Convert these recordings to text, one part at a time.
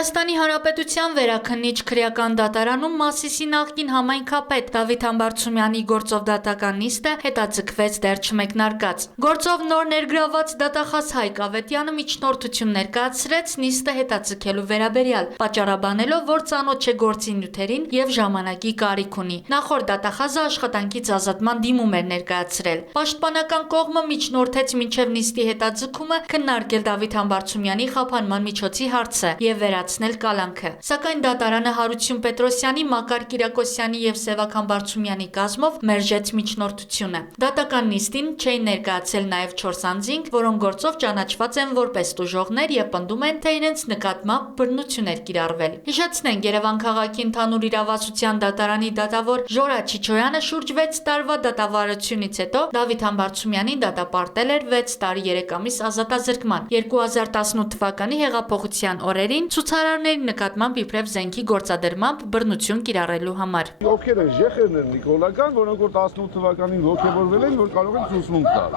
Հայաստանի Հանրապետության վերաքննիչ քրեական դատարանում Մասիսի նախկին համայնքապետ Դավիթ Համբարձումյանի գործով դատական նիստը հետաձգվեց դեռ չմեկնարկած։ Գործով նոր ներգրաված դատախազ Հայկ Ավետյանը միջնորդություն ներկայացրեց նիստը հետաձգելու վերաբերյալ, պատճառաբանելով, որ ծանոթ չէ գործի նյութերին եւ ժամանակի կարիք ունի։ Նախորդ դատախազը աշխատանքից ազատման դիմում էր ներկայացրել։ Պաշտպանական կողմը միջնորդեց մինչև նիստի հետաձգումը քննարկել Դավիթ Համբարձումյանի խափանման միջոցի հարցը եւ վերացնել կալանքը, սակայն դատարանը Հարություն Պետրոսյանի, Մակար Կիրակոսյանի եւ Սևակ Համբարձումյանի կազմով մերժեց միջնորդությունը։ Դատական նիստին չէին ներկայացել նաեւ 4 անձինք, որոնք գործով ճանաչված են որպես տուժողներ եւ պնդում են, թե իրենց նկատմամբ բռնություն էր կիրառվել։ Հիշեցնենք, Երևան քաղաքի ընդհանուր իրավասության դատարանի դատավոր Ժորա Չիչոյանը շուրջ 6 տարվա դատավարությունից հետո Դավիթ Համբարձումյանին դատապարտել էր 6 տարի 3 ամիս ազատազրկման։ 2018 թվականի հեղափոխության օրերին ցուցարարների նկատմամբ իբրև զենքի գործադրմամբ բռնություն կիրառելու համար։ Ովքեր են ջեխերն են նիկոլական, որոնք որ 18 թվականին ողջևորվել են, որ կարող են ցուցմունք տալ։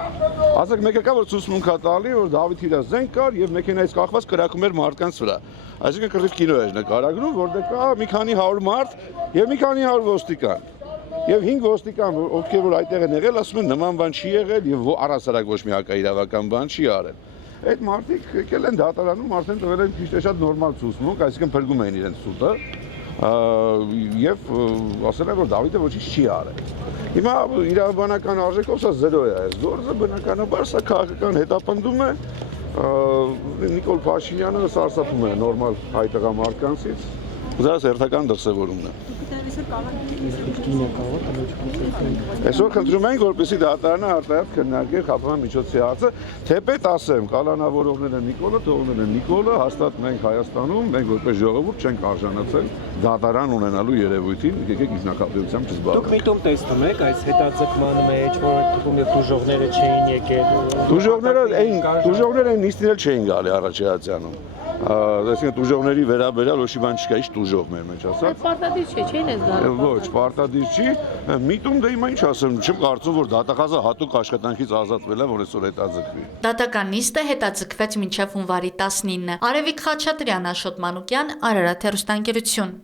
Ասեք մեկը կա, որ ցուցմունք է տալի, որ Դավիթ իր զենք կար եւ մեքենայից կախված կրակում էր մարդկանց վրա։ Այսինքն կրկին կինո էր նկարագրում, որտեղ կա մի քանի 100 մարդ եւ մի քանի 100 ոստիկան։ Եվ 5 ոստիկան, ովքեր որ այդտեղ են եղել, ասում են նման բան չի եղել եւ առասարակ ոչ մի հակաիրավական բան չի արել։ Այդ մարդիկ եկել են դատարանում, արդեն տվել են քիչ շատ նորմալ ցուցմունք, այսինքն փրկում են իրենց սուտը եւ ասել են, որ Դավիթը ոչինչ չի արել։ Հիմա իրավաբանական արժեքով սա 0 է այս գործը, բնականաբար սա քաղաքական հետապնդում է, Նիկոլ Փաշինյանը սարսափում է նորմալ հայ տղամարդկանցից, դրանց հերթական դրսևորումն է։ Այսօր խնդրում ենք, որպեսզի դատարանը արտահայտ քննարկի խափանման միջոցի հարցը, թեպետ ասեմ, կալանավորողները Նիկոլը, թողները Նիկոլը, հաստատ մենք Հայաստանում, մենք որպես ժողովուրդ չենք արժանացել դատարան ունենալու երևույթին, եկեք ինքնակապիտությամբ չզբաղվենք։ Դուք միտում տեսնում եք այս հետաձգման մեջ, որ թվում է դուժողները չէին եկել։ Դուժողները նիստին էլ չէին գալի առաջացյանում։ Այսինքն դուժողների վերաբերյալ ոչ մի բան չկա, ինչ դուժող մեր մեջ ասած։ Պարտադիր չէ, չէին ես գալու։ Ոչ, պարտադիր չի։ Միտում դե հիմա ինչ ասեմ, չեմ կարծում, որ դատախազը հատուկ աշխատանքից ազատվել է, որ այսօր հետաձգվի։ Դատական նիստը հետաձգվեց մինչև հունվարի 19-ը։ Արևիկ Խաչատրյան, Աշոտ Մանուկյան, Արարատ հեռուստաընկերություն։